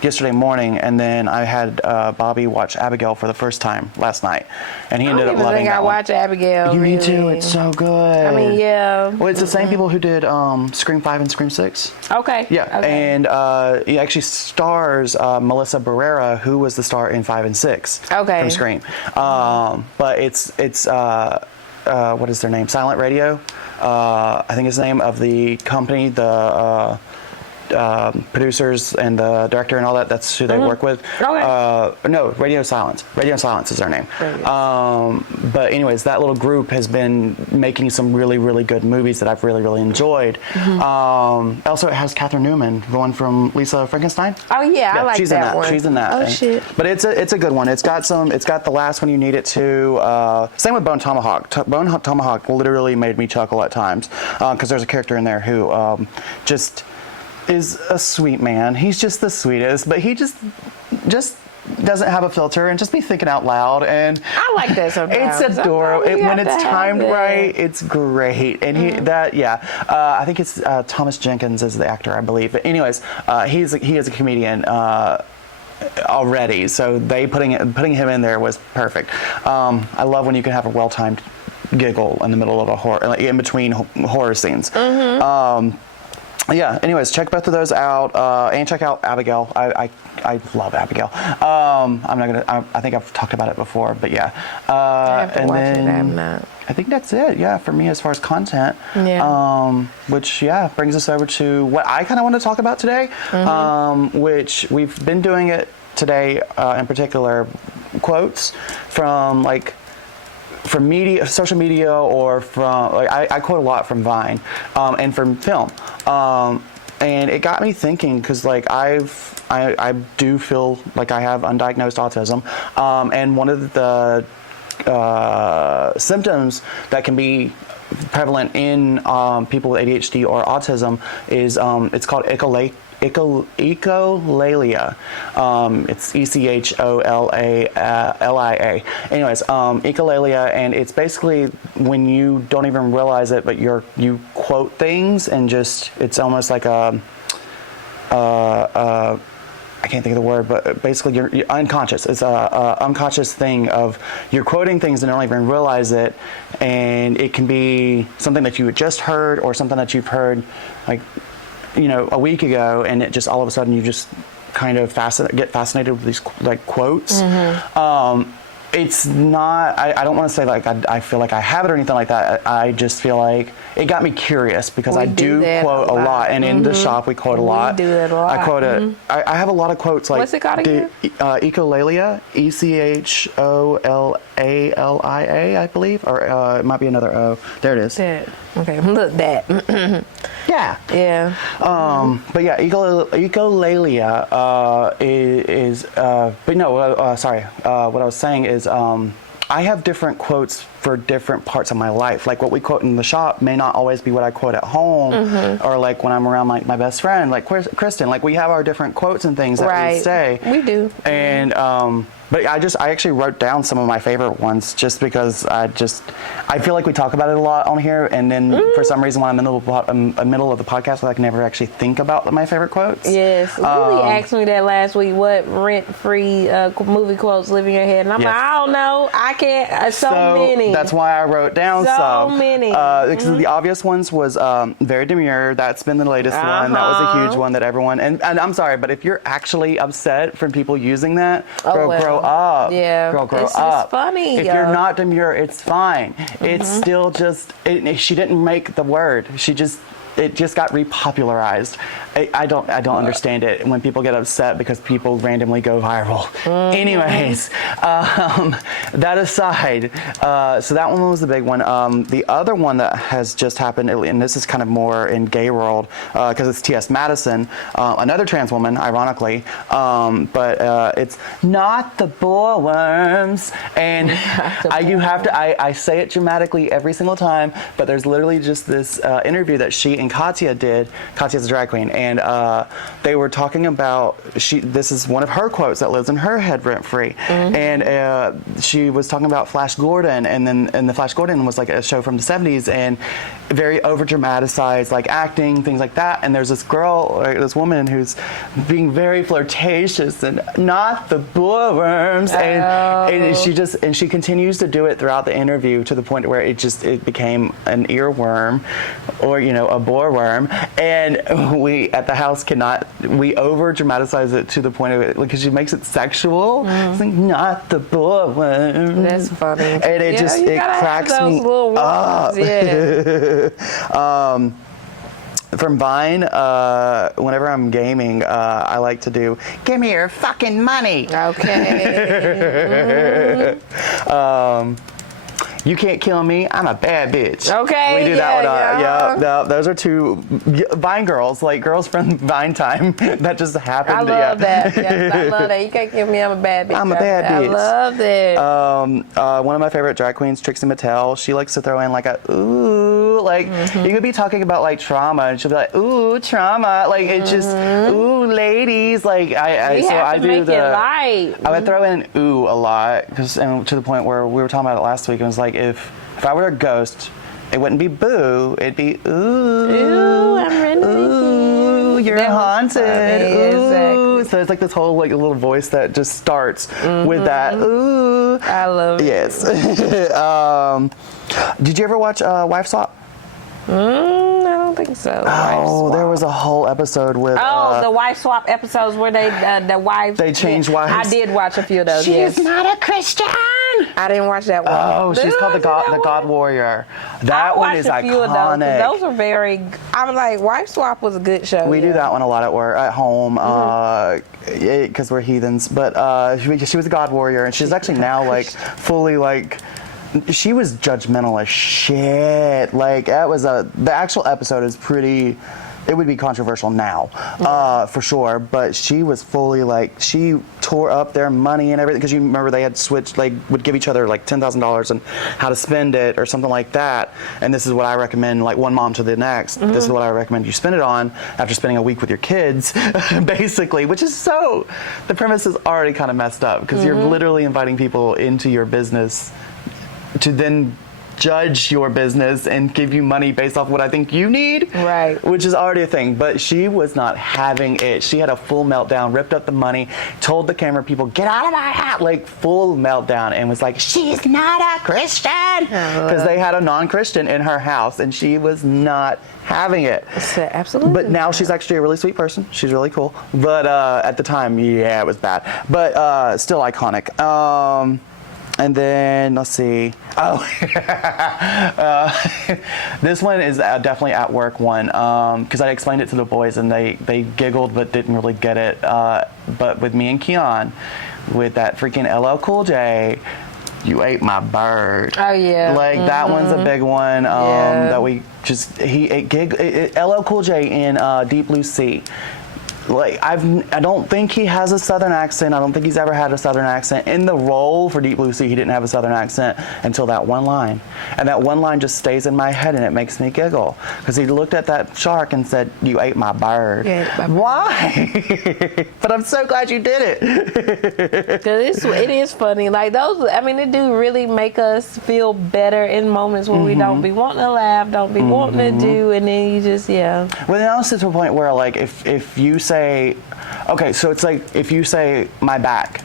yesterday morning, and then I had Bobby watch Abigail for the first time last night, and he ended up loving that one. I watch Abigail. You really. need to. It's so good. I mean, yeah. Well, it's the same people who did Scream 5 and Scream 6. Okay. Yeah, okay. and it actually stars Melissa Barrera, who was the star in 5 and 6 from Scream. But it's what is their name? Silent Radio, I think is the name of the company. producers and the director and all that. That's who they work with. Okay. No, Radio Silence. Radio Silence is their name. But anyways, that little group has been making some really, really good movies that I've really, really enjoyed. Also, it has Catherine Newman, the one from Lisa Frankenstein. Oh yeah, I like she's that in that. one. She's in that. Oh thing. shit. But it's a good one. It's got The Last One You Need It Too. Same with Bone Tomahawk. Bone Tomahawk literally made me chuckle at times because there's a character in there who just is a sweet man. He's just the sweetest, but he just doesn't have a filter and just be thinking out loud, and I like that sometimes. It's adorable. When it's timed it. right, it's great. And I think it's Thomas Jenkins is the actor, I believe. But anyways, he is a comedian already, so putting him in there was perfect. I love when you can have a well-timed giggle in the middle of a horror, like in between horror scenes. Yeah. Anyways, check both of those out, and check out Abigail. I love Abigail. I'm not gonna. I think I've talked about it before, but yeah. I have to and watch then it. I have not. I think that's it. Yeah, for me as far as content. Yeah. Which brings us over to what I kind of want to talk about today. Which we've been doing it today in particular. Quotes from media, social media, or from I quote a lot from Vine, and from film, and it got me thinking because I do feel like I have undiagnosed autism, and one of the symptoms that can be prevalent in people with ADHD or autism is it's called echolalia. It's ECHOLALIA. Anyways, echolalia, and it's basically when you don't even realize it, but you quote things and just it's almost like I can't think of the word, but basically you're unconscious. It's a unconscious thing of you're quoting things and don't even realize it, and it can be something that you had just heard or something that you've heard a week ago, and it just all of a sudden you just kind of get fascinated with these quotes. It's not, I don't want to say I feel like I have it or anything like that. I just feel like it got me curious because I do quote a lot, and in the shop we quote a lot. We do that a lot. I quote it. I have a lot of quotes like. What's it called again? Echolalia, ECHOLALIA, I believe, or it might be another O. There it is. Okay, look that. Yeah. Yeah. But yeah, echolalia is. But no. Sorry. What I was saying is, I have different quotes for different parts of my life. Like what we quote in the shop may not always be what I quote at home, or like when I'm around my best friend, like Kristen. Like we have our different quotes and things that we say. We do. And but I actually wrote down some of my favorite ones just because I feel like we talk about it a lot on here, and then for some reason when I'm in the middle of the podcast, I can never actually think about my favorite quotes. Yes, Lily asked me that last week. What rent-free movie quotes live in your head? And I'm like, I don't know. I can't. So many. That's why I wrote down so many. Because the obvious ones was Very Demure. That's been the latest one. That was a huge one that everyone. And I'm sorry, but if you're actually upset from people using that, grow up. Yeah, girl, grow it's up. Just funny. If you're not demure, it's fine. It's still just. She didn't make the word. It just got repopularized. I don't understand it when people get upset because people randomly go viral. Anyways, that aside, so that one was the big one. The other one that has just happened, and this is kind of more in gay world because it's TS Madison, another trans woman, ironically, but it's not the boerworms, and I say it dramatically every single time, but there's literally just this interview that she and Katya did. Katya's a drag queen, and they were talking about this is one of her quotes that lives in her head rent free, and she was talking about Flash Gordon, and the Flash Gordon was like a show from the 70s and very over dramatized, like acting, things like that. And there's this girl, this woman who's being very flirtatious and not the boerworms, and she continues to do it throughout the interview to the point where it became an earworm, or a boerworm, and we at the house we over dramatize it to the point of it because she makes it sexual. It's like, not the boerworm. That's funny. And it cracks me up. Yeah. From Vine, whenever I'm gaming, I like to do, give me your fucking money. Okay. You can't kill me, I'm a bad bitch. Okay, we do yeah, that one. Those are two Vine girls, like girls from Vine time that just happened. I love that. Yes, I love that. You can't kill me, I'm a bad bitch. I'm a bad bitch. I love that. One of my favorite drag queens, Trixie Mattel, she likes to throw in like a ooh, like you could be talking about like trauma, and she'll be like ooh trauma, like it's just ooh ladies, like I do make it light. I would throw in ooh a lot because to the point where we were talking about it last week. It was like if I were a ghost, it wouldn't be boo, it'd be ooh. Ooh, I'm ready. Ooh, you're haunted. Ooh. Exactly. So it's like this whole like little voice that just starts with that ooh. I love it. Yes. Did you ever watch Wife Swap? I don't think so. Oh, there was a whole episode with. The wife swap episodes where they the wives. They changed wives. I did watch a few of those. She's not a Christian. I didn't watch that one. Oh, she's called the God Warrior. That one is iconic. I watched a few of those. Those are very. I'm like, Wife Swap was a good show. We do that one a lot at work, at home, because we're heathens. But she was a God Warrior, and she's actually now like fully like. She was judgmental as shit. Like that was the actual episode is pretty. It would be controversial now, for sure. But she was fully like she tore up their money and everything because you remember they had switched, like would give each other like $10,000 and how to spend it or something like that. And this is what I recommend, like one mom to the next. This is what I recommend you spend it on after spending a week with your kids, basically. Which is so the premise is already kind of messed up because you're literally inviting people into your business to then judge your business and give you money based off what I think you need. Right. Which is already a thing. But she was not having it. She had a full meltdown, ripped up the money, told the camera people, get out of my house, like full meltdown, and was like, she's not a Christian. Because they had a non-Christian in her house and she was not having it. Absolutely. But now she's actually a really sweet person. She's really cool. But at the time, yeah, it was bad. But still iconic. And then, let's see. Oh, this one is definitely at work one because I explained it to the boys and they giggled but didn't really get it. But with me and Keon, with that freaking LL Cool J, you ate my bird. Oh yeah. Like that one's a big one. That we just LL Cool J in Deep Blue Sea. Like I don't think he has a Southern accent. I don't think he's ever had a Southern accent. In the role for Deep Blue Sea, he didn't have a Southern accent until that one line. And that one line just stays in my head and it makes me giggle. Because he looked at that shark and said, you ate my bird. Yeah, why? But I'm so glad you did it. Because it is funny. Like those, I mean, it do really make us feel better in moments where we don't be wanting to laugh, don't be wanting to do, and then you just, Well, then also to a point where like if you say, okay, so it's like if you say my back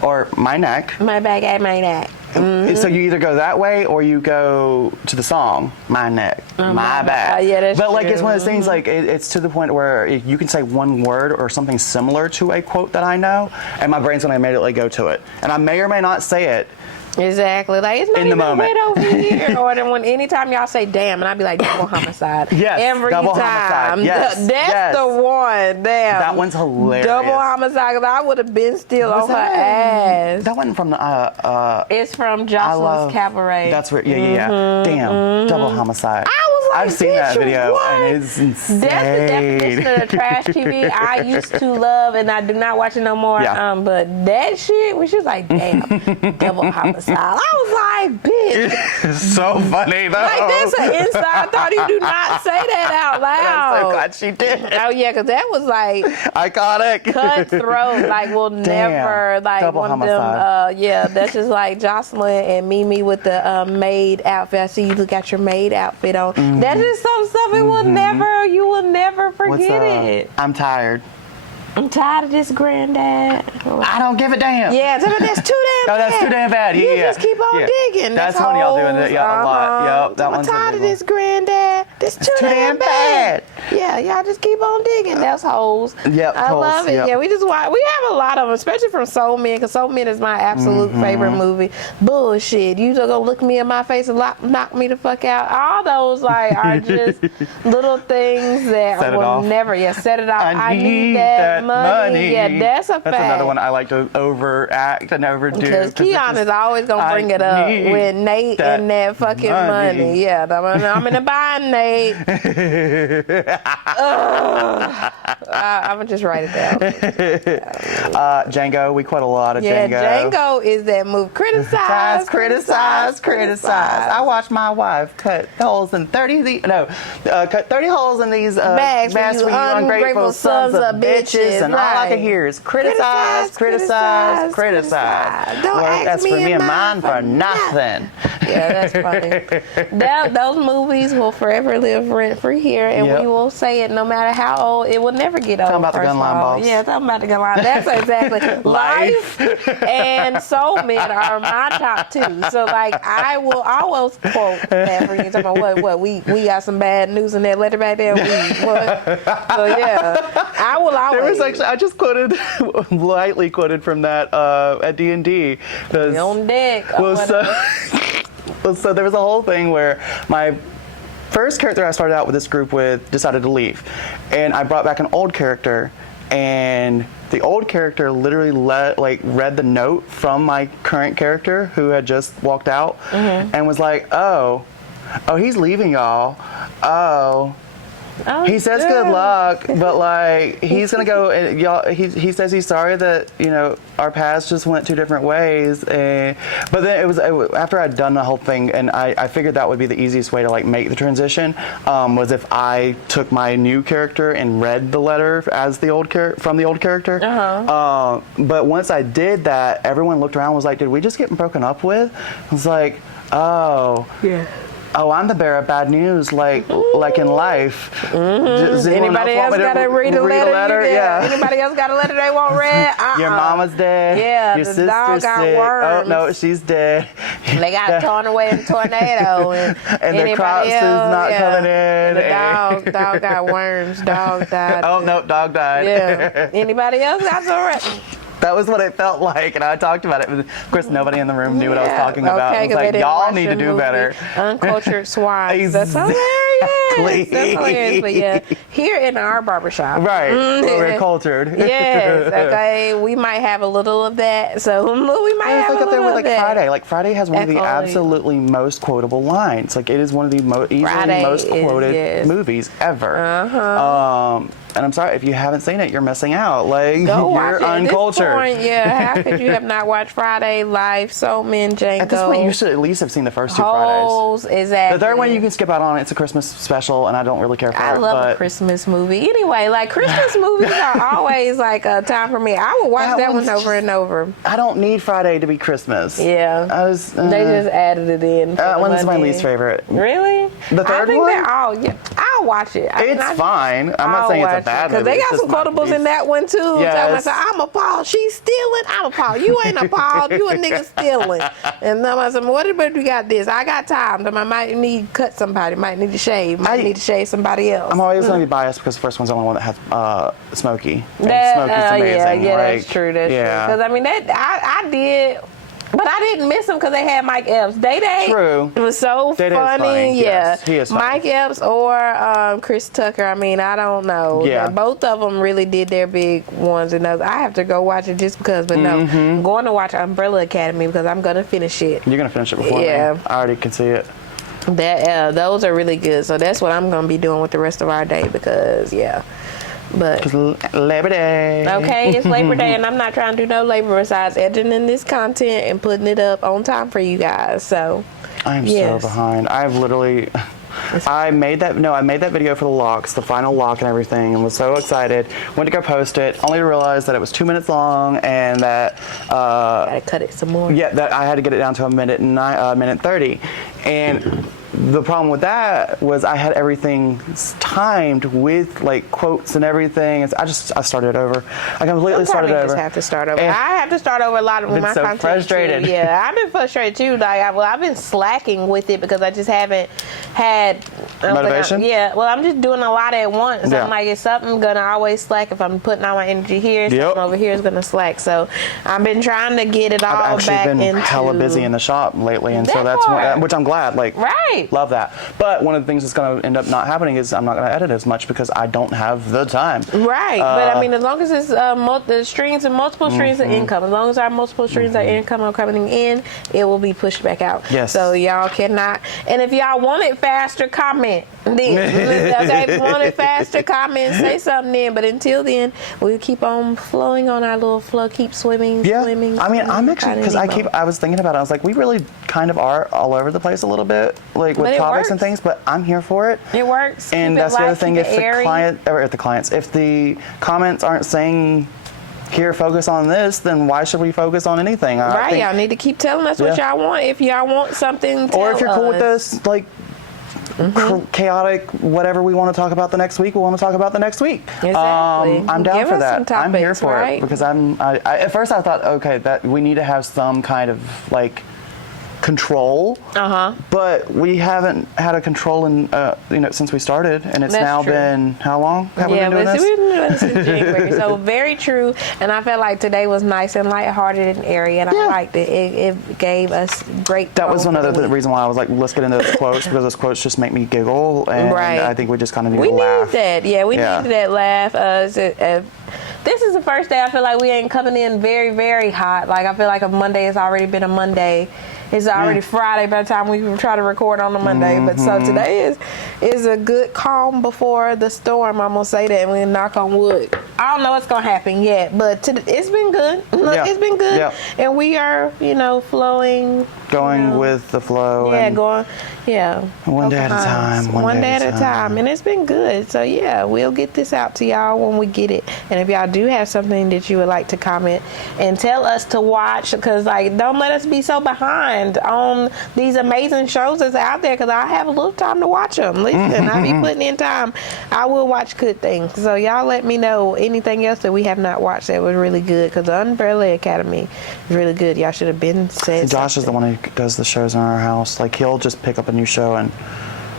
or my neck. My back and my neck. So you either go that way or you go to the song, my neck, my back. Yeah, that's but like true. it's one of those things like it's to the point where you can say one word or something similar to a quote that I know and my brain's gonna immediately go to it. And I may or may not say it. Exactly. Like it's not in the even moment. right over here. Or then anytime y'all say damn, and I'd be like double homicide. Yes. Every double time. Homicide. Yes. That's the one. Damn. That one's hilarious. Double homicide. Because I would have been still on her ass. That one from it's from Jocelyn's Cabaret. That's where. Yeah. Damn. Double homicide. I was like, I've seen that video what? and it's insane. That's the definition of the trash TV I used to love, and I do not watch it no more. Yeah. But that shit, when she was like, damn, double homicide. I was like, bitch. So funny though. Like that's an inside thought. You do not say that out loud. I'm so glad she did. Oh yeah, because that was like iconic. cutthroat. Like we'll never like double one homicide. of them. Yeah, that's just like Jocelyn and Mimi with the maid outfit. I see you got your maid outfit on. That's just some stuff. It will never. You will never forget it. I'm tired. I'm tired of this, granddad. I don't give a damn. Yeah, that's too damn bad. No, that's too damn bad. Yeah, You just keep on digging. That's one of y'all doing it a lot. Yep, that I'm one's tired of illegal. this, granddad. It's too damn bad. Yeah, y'all just keep on digging. That's holes. Yep, I love it. Yep. Yeah, we have a lot of them, especially from Soul Men, because Soul Men is my absolute favorite movie. Bullshit. You just gonna look me in my face and knock me the fuck out. All those are just little things that Set it will off. never. Yeah, set it off. I need that money. Yeah, that's a fact. That's another one I like to overact and overdo. Because Keon is always gonna bring it up with Nate and that fucking money. Yeah, I'm in the bind, Nate. I'm gonna just write it down. Django, we quote a lot of Django. Yeah, Django is that move. Criticize. I watched my wife cut holes in 30 holes in these bags for you ungrateful sons of bitches, and all I can hear is criticize. Don't ask that's me for me and mine mine for nothing. Yeah, that's funny. Those movies will forever live rent free here, and we will say it no matter how old. It will never get old. Talking about the gun line boss. Yeah, talking about the gun line. That's exactly Life and Soul Men are my top two. So I will always quote that for you. Talking about what we got some bad news in that letter back there. So yeah, I will always. There was actually I just lightly quoted from that at D&D. On deck. So there was a whole thing where my first character I started out with this group with decided to leave, and I brought back an old character, and the old character literally read the note from my current character who had just walked out, and was like, oh, he's leaving y'all. He says good luck, but he's gonna go. And y'all, he says he's sorry that our paths just went two different ways. But then it was after I'd done the whole thing, and I figured that would be the easiest way to make the transition. Was if I took my new character and read the letter as the old from the old character. But once I did that, everyone looked around and was like, "Did we just get broken up with?" I was like, "Oh, yeah." Oh, I'm the bearer of bad news, like in life. Anybody else got to read a letter? Yeah. Anybody else got a letter they want read? Your mama's dead. Yeah, your the dog got sick. worms. Oh no, she's dead. They got torn away in a tornado, and the crops is not coming in. The dog got worms. Dog died. Oh no, dog died. Yeah. Anybody else got some? That was what it felt like, and I talked about it. Of course, nobody in the room knew what I was talking about. I was like, y'all need to do better. Uncultured swine. That's hilarious. That's hilarious. But yeah, here in our barbershop. Right. We're cultured. Yes. Okay. We might have a little of that. So we might have a little of that. Friday. Friday has one of the absolutely most quotable lines. It is one of the easily most quoted movies ever. And I'm sorry, if you haven't seen it, you're missing out. You're uncultured. How could you have not watched Friday, Life, Soul Men, Django? At this point, you should at least have seen the first two Fridays. Exactly. The third one you can skip out on. It's a Christmas special, and I don't really care for it. I love a Christmas movie. Anyway, Christmas movies are always a time for me. I will watch that one over and over. I don't need Friday to be Christmas. Yeah. They just added it in. That one's my least favorite. Really? The third one? I'll watch it. It's fine. I'm not saying it's a bad movie. Because they got some quotables in that one too. Yes. I'm appalled. She's stealing. I'm appalled. You ain't appalled. You a nigga stealing. And then I said, what about we got this? I got time. I might need to cut somebody. Might need to shave. Might need to shave somebody else. I'm always going to be biased because the first one's the only one that has Smokey. Smokey's amazing. Yeah, that's true. That's true. Because I did. But I didn't miss him because they had Mike Epps. DayDay was so funny. Yeah, he is funny. Mike Epps or Chris Tucker. I don't know. Yeah. Both of them really did their big ones. And I have to go watch it just because. But no, I'm going to watch Umbrella Academy because I'm going to finish it. You're going to finish it before me. I already can see it. Those are really good. So that's what I'm going to be doing with the rest of our day because, But Labor Day. Okay, it's Labor Day, and I'm not trying to do no labor besides editing this content and putting it up on time for you guys. So I'm so behind. I've literally. I made that video for the locks, the final lock and everything, and was so excited. Went to go post it, only to realize that it was 2 minutes long and that gotta cut it some more. Yeah, that I had to get it down to a minute 30, and the problem with that was I had everything timed with quotes and everything. And I started over. I completely started over. Just have to start over. I have to start over a lot with my content. Frustrated. Too. Yeah, I've been frustrated too. I've been slacking with it because I just haven't had Motivation? Yeah, well, I'm just doing a lot at once. Yeah. I'm like, it's something gonna always slack if I'm putting all my energy here. Something over here is gonna slack. So I've been trying to get it all back into. I've actually been hella busy in the shop lately, and so that's which I'm glad. Like, love that. But one of the things that's gonna end up not happening is I'm not gonna edit as much because I don't have the time. Right, but I mean, as long as it's the streams and multiple streams of income, as long as our multiple streams of income are coming in, it will be pushed back out. Yes. So y'all cannot. And if y'all want it faster, comment. If you want it faster, comment, say something then. But until then, we'll keep on flowing on our little flow, keep swimming, swimming. I mean, I'm actually, because I was thinking about it, I was like, we really kind of are all over the place a little bit, like with topics and things, but I'm here for it. It works. And that's the other thing, if the comments aren't saying, here, focus on this, then why should we focus on anything? Right, y'all need to keep telling us what y'all want. If y'all want something, tell us. Or if you're cool with this, like, chaotic, whatever we want to talk about the next week, we want to talk about the next week. Exactly. I'm down for that. Topics, I'm here for it because at first I thought, okay, that we need to have some kind of like control, but we haven't had a control in since we started, and it's been how long have we been doing this? We've been doing this since January. So very true, and I felt like today was nice and lighthearted and airy, and I liked it. It gave us great. That was another reason why I was like, let's get into those quotes, because those quotes just make me giggle, and I think we just kind of need to laugh. We need that. Yeah, we needed that laugh. This is the first day I feel like we ain't coming in very, very hot. Like, I feel like a Monday has already been a Monday. It's already Friday by the time we try to record on a Monday. But so today is a good calm before the storm. I'm going to say that, and we knock on wood. I don't know what's going to happen yet, but it's been good. It's been good. Yeah. And we are, flowing. Going with the flow. One day at a time. One day at a time. And it's been good. So, we'll get this out to y'all when we get it. And if y'all do have something that you would like to comment and tell us to watch, because, don't let us be so behind on these amazing shows that's out there, because I have a little time to watch them. Listen, I be putting in time. I will watch good things. So, y'all let me know anything else that we have not watched that was really good, because the Umbrella Academy is really good. Y'all should have been said Josh is the one who does the shows in our house. Like, he'll just pick up a new show and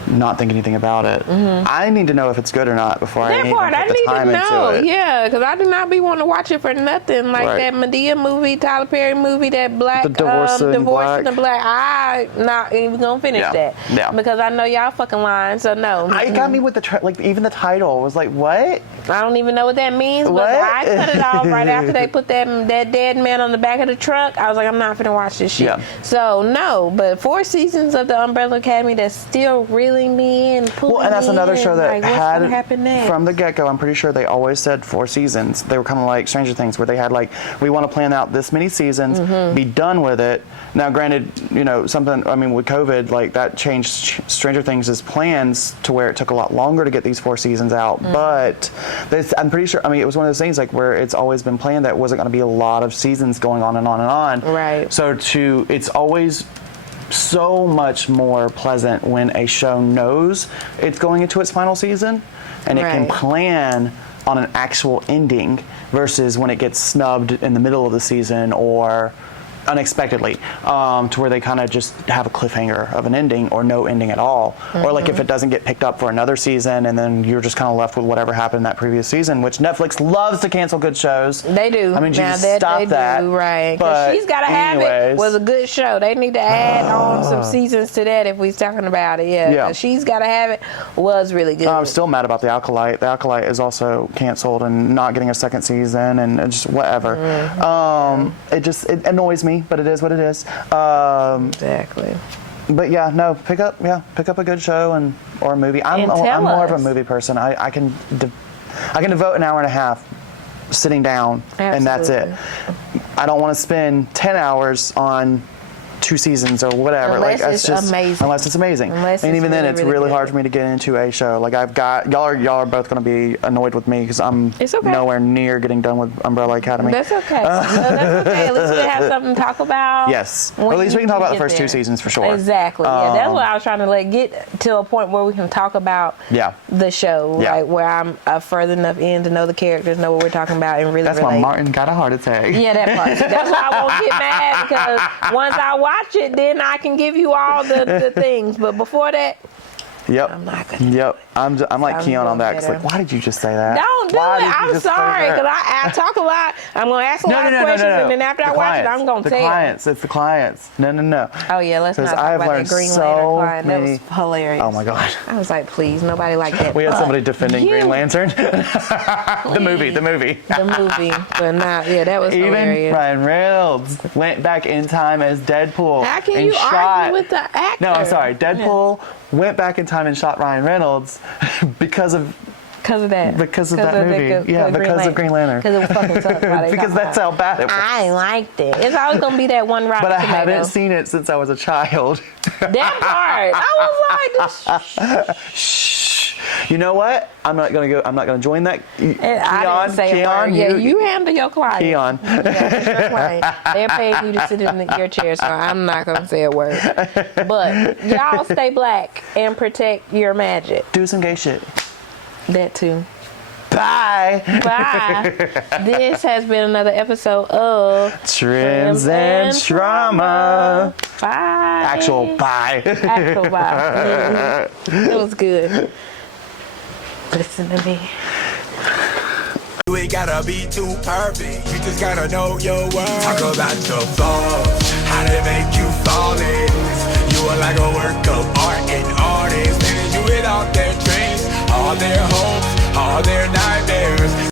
not think anything about it. I need to know if it's good or not before I even put the time into it. Yeah, because I do not be wanting to watch it for nothing. Like that Medea movie, Tyler Perry movie, that Black Divorce in the Black. I'm not even gonna finish that because I know y'all fucking lying. So no. It got me with the even the title was like, what? I don't even know what that means. But I cut it off right after they put that dead man on the back of the truck. I was like, I'm not finna watch this shit. So no, but 4 seasons of the Umbrella Academy that's still really me in. Well, and that's another show that had from the get-go. I'm pretty sure they always said 4 seasons. They were kind of like Stranger Things, where they had like, we want to plan out this many seasons, be done with it. Now, granted, something. I mean, with COVID, like that changed Stranger Things' plans to where it took a lot longer to get these 4 seasons out. But I'm pretty sure. I mean, it was one of those things like where it's always been planned that it wasn't going to be a lot of seasons going on and on and on. Right. So it's always so much more pleasant when a show knows it's going into its final season and it can plan on an actual ending versus when it gets snubbed in the middle of the season or unexpectedly, to where they kind of just have a cliffhanger of an ending or no ending at all. Or like if it doesn't get picked up for another season and then you're just kind of left with whatever happened in that previous season, which Netflix loves to cancel good shows. They do. I mean, you just stop that. Right. Because She's Gotta Have It was a good show. They need to add on some seasons to that if we're talking about it. Yeah. She's Gotta Have It was really good. I'm still mad about The Acolyte. The Acolyte is also canceled and not getting a second season and just whatever. It annoys me. But it is what it is. Exactly. But pick up a good show or a movie. I'm more of a movie person. I can devote an hour and a half sitting down, and that's it. I don't want to spend 10 hours on 2 seasons or whatever. Unless it's amazing. Unless it's amazing. And even then, it's really hard for me to get into a show. Like y'all are both going to be annoyed with me because I'm nowhere near getting done with Umbrella Academy. That's okay. That's okay. At least we have something to talk about. Yes. Or at least we can talk about the first 2 seasons for sure. Exactly. That's what I was trying to get to a point where we can talk about the show, like where I'm further enough in to know the characters, know what we're talking about, and really That's relate. why Martin got a heart attack. Yeah, that part. That's why I won't get mad, because once I watch it, then I can give you all the things. But before that, Yep. I'm not gonna. Yep. I'm like Sounds Keon on that. better. Like, why did you just say that? Don't do Why it. did you I'm just say sorry, that? because I talk a lot. I'm going to ask a lot of questions, and then after I watch it, I'm going to tell. The clients. It's the clients. No. Oh, yeah, let's not talk I've about learned that Green so Lantern client. That many- was hilarious. Oh, my God. I was like, please, nobody like that. We had But somebody defending Green you- Lantern. The movie. The movie, but not, yeah, that was Even hilarious. Ryan Reynolds went back in time as Deadpool. How can and you shot... argue with the actor? No, I'm sorry. Deadpool went back in time and shot Ryan Reynolds because of that movie. Yeah, because of Green Lantern. Because it was fucking tough. Because that's how bad it was. I liked it. It's always gonna be that one rotten But I tomato. haven't seen it since I was a child. That part. I was like, Shh. You know what? I'm not gonna join that. I didn't say a word. Yeah, you handle your client. Keon. Yeah, your client. They're paying you to sit in your chair, so I'm not gonna say a word. But y'all stay black and protect your magic. Do some gay shit. That too. Bye. Bye. This has been another episode of Trims and Trauma. Bye. Actual bye. Actual bye. It was good. Listen to me. You ain't gotta be too perfect, you just gotta know your worth. Talk about your flaws, how they make you flawless. You are like a work of art and